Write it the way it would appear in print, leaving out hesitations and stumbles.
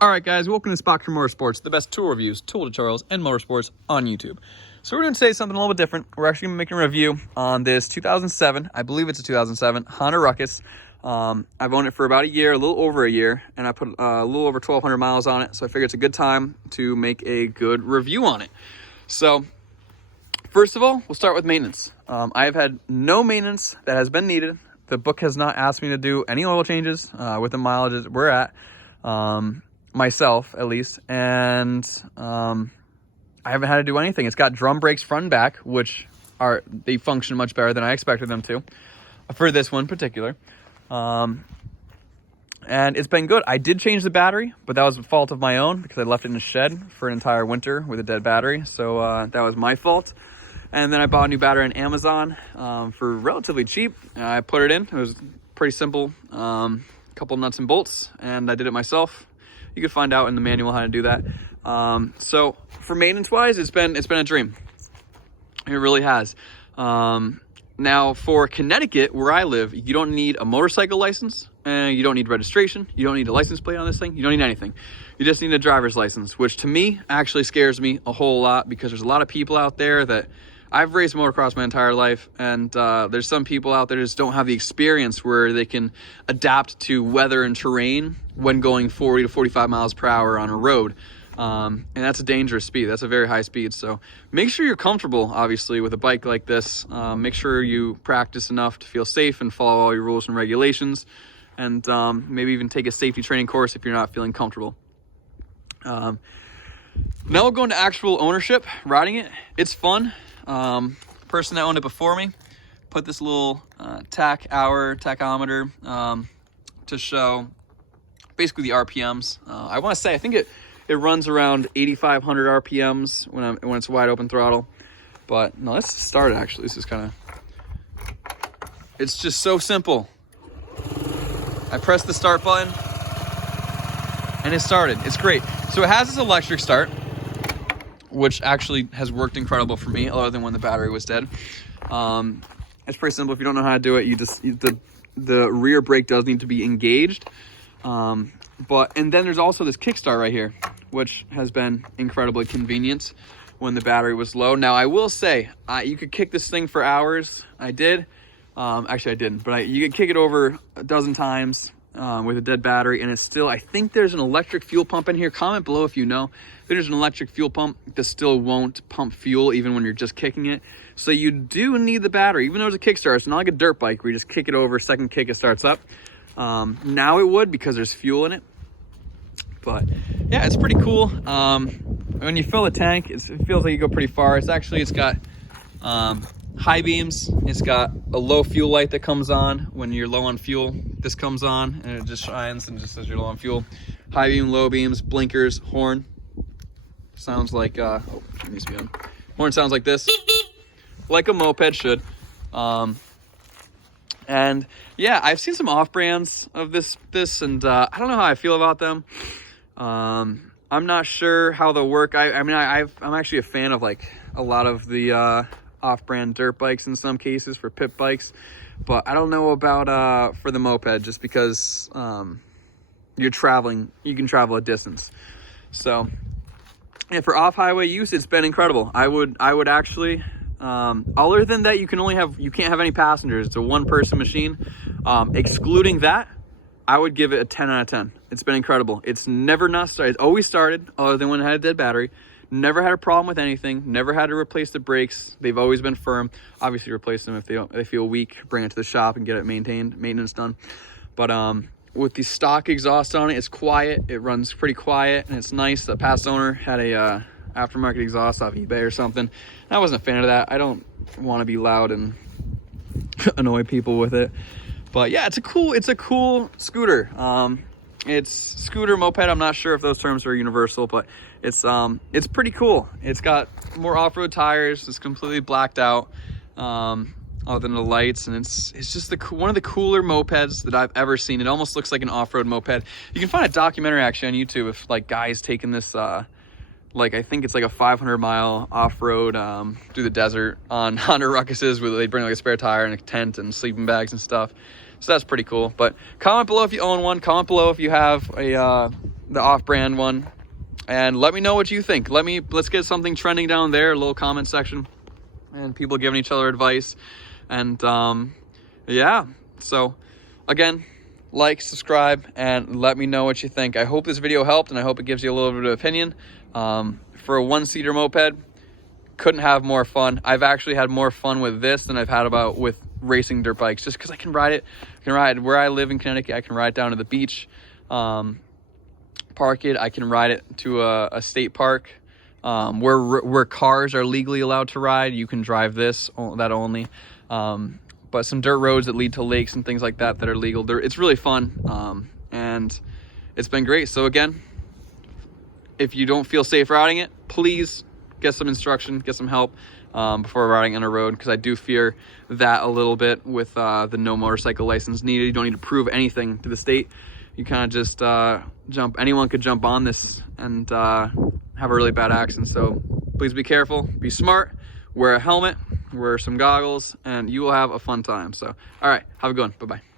All right, guys, welcome to Spocker Motorsports, the best tool reviews, tool tutorials, and motorsports on YouTube. So we're going to say something a little bit different. We're actually going to be making a review on this 2007, I believe it's a 2007, Honda Ruckus. I've owned it for about a year, a little over a year, and I put a little over 1,200 miles on it, so I figured it's a good time to make a good review on it. So, first of all, we'll start with maintenance. I have had no maintenance that has been needed. The book has not asked me to do any oil changes with the mileage that we're at. Myself at least, and I haven't had to do anything. It's got drum brakes front and back, which they function much better than I expected them to for this one in particular, and it's been good. I did change the battery, but that was a fault of my own because I left it in the shed for an entire winter with a dead battery, so that was my fault. And then I bought a new battery on Amazon for relatively cheap, and I put it in. It was pretty simple, couple nuts and bolts, and I did it myself. You can find out in the manual how to do that. So for maintenance wise, it's been a dream. It really has. Now for Connecticut, where I live, you don't need a motorcycle license, and you don't need registration. You don't need a license plate on this thing. You don't need anything. You just need a driver's license, which to me actually scares me a whole lot because there's a lot of people out there that I've raced motocross my entire life, and there's some people out there that just don't have the experience where they can adapt to weather and terrain when going 40 to 45 miles per hour on a road. And that's a dangerous speed. That's a very high speed. So make sure you're comfortable, obviously, with a bike like this. Make sure you practice enough to feel safe and follow all your rules and regulations. And maybe even take a safety training course if you're not feeling comfortable. Now we'll go into actual ownership, riding it. It's fun. Person that owned it before me put this little tachometer to show basically the RPMs. I want to say I think it runs around 8,500 RPMs when it's wide open throttle. But no, let's start it. Actually, this is it's just so simple. I press the start button and it started. It's great. So it has this electric start, which actually has worked incredible for me, other than when the battery was dead. It's pretty simple. If you don't know how to do it, the rear brake does need to be engaged. And then there's also this kickstart right here, which has been incredibly convenient when the battery was low. Now, I will say, you could kick this thing for hours. I did. Actually, I didn't, but you could kick it over a dozen times with a dead battery, and it's still, I think there's an electric fuel pump in here. Comment below if you know. There's an electric fuel pump that still won't pump fuel even when you're just kicking it. So you do need the battery, even though it's a kickstart. It's not like a dirt bike where you just kick it over, second kick, it starts up. Now it would because there's fuel in it. But yeah, it's pretty cool. When you fill the tank, it feels like you go pretty far. It's got high beams. It's got a low fuel light that comes on when you're low on fuel. This comes on and it just shines and just says you're low on fuel. High beam, low beams, blinkers, horn. Sounds like it needs to be on. Horn sounds like this, like a moped should. And yeah, I've seen some off brands of this, and I don't know how I feel about them. I'm not sure how they'll work. I'm actually a fan of like a lot of the off-brand dirt bikes in some cases for pit bikes, but I don't know about for the moped, just because you can travel a distance. So yeah, for off-highway use, it's been incredible. I would actually, other than that, you can't have any passengers. It's a one-person machine. Excluding that, I would give it a 10 out of 10. It's been incredible. It's never not started. It's always started, other than when it had a dead battery. Never had a problem with anything. Never had to replace the brakes. They've always been firm. Obviously, replace them if they feel weak. Bring it to the shop and get it maintenance done. But with the stock exhaust on it, it's quiet. It runs pretty quiet, and it's nice. The past owner had a aftermarket exhaust off eBay or something. I wasn't a fan of that. I don't want to be loud and annoy people with it. But yeah, it's a cool scooter. It's scooter, moped. I'm not sure if those terms are universal, but it's pretty cool. It's got more off-road tires. It's completely blacked out, other than the lights, and it's just one of the cooler mopeds that I've ever seen. It almost looks like an off-road moped. You can find a documentary actually on YouTube of like guys taking this like I think it's like a 500-mile off-road through the desert on Honda Ruckuses, where they bring like a spare tire and a tent and sleeping bags and stuff. So that's pretty cool. But comment below if you own one. Comment below if you have a the off-brand one, and let me know what you think. Let's get something trending down there, a little comment section, and people giving each other advice. And yeah, so again, like, subscribe, and let me know what you think. I hope this video helped, and I hope it gives you a little bit of opinion. For a one-seater moped, couldn't have more fun. I've actually had more fun with this than I've had with racing dirt bikes, just because I can ride it. I can ride where I live in Connecticut. I can ride down to the beach, park it. I can ride it to a state park where cars are legally allowed to ride. You can drive that only. But some dirt roads that lead to lakes and things like that are legal. It's really fun, and it's been great. So again, if you don't feel safe riding it, please get some instruction, get some help before riding on a road, because I do fear that a little bit with the no motorcycle license needed. You don't need to prove anything to the state. You kind of just anyone could jump on this and have a really bad accident. So please be careful, be smart, wear a helmet, wear some goggles, and you will have a fun time. So, all right, have a good one. Bye-bye.